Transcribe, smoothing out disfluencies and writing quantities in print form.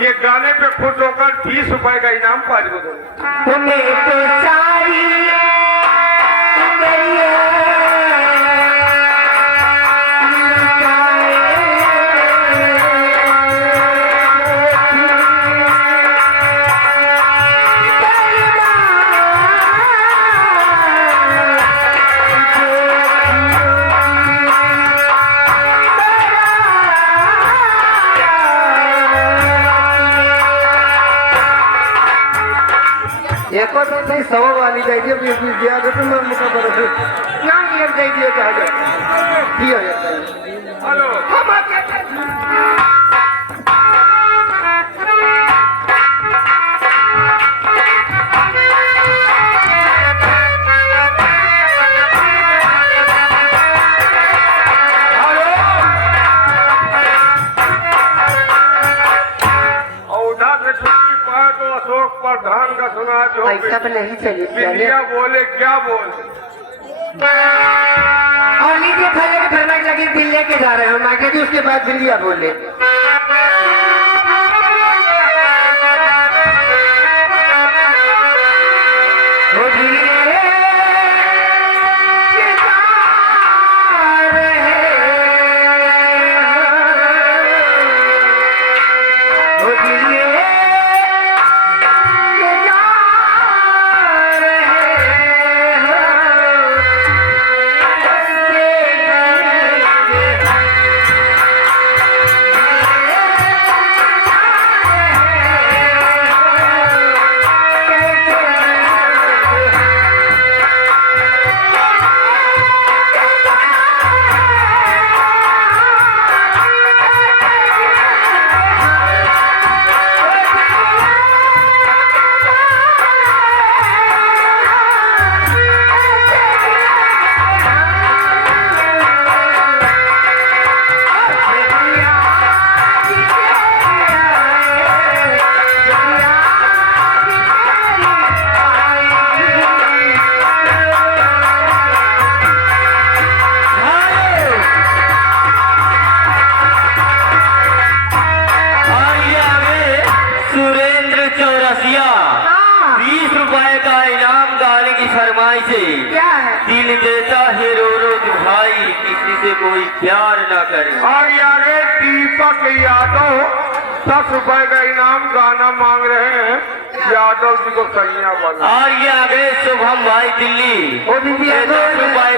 ये गाने पे खुश होकर 20 रुपए का इनाम पा दो। तुम्हें तो सारी एको तो सही सवा वाली जाइए दिया अगर तो मैं मुका बरस ना ये जाइए कहा जाता दिया जाता है। हेलो हम आके अशोक प्रधान का सुना जो ऐसा तो नहीं चलिए बिल्लिया बोले क्या बोले। और लीजिए खाने की फरमाइश लगी दिल लेके जा रहे हैं हम आगे भी उसके बाद बिल्लिया बोले। दिल देता है रो रो भाई किसी से कोई प्यार न करे। और यारे दीपक यादव 10 रुपए का इनाम गाना मांग रहे हैं यादव जी को सैया बना। और ये आगे शुभम भाई दिल्ली 10 रुपए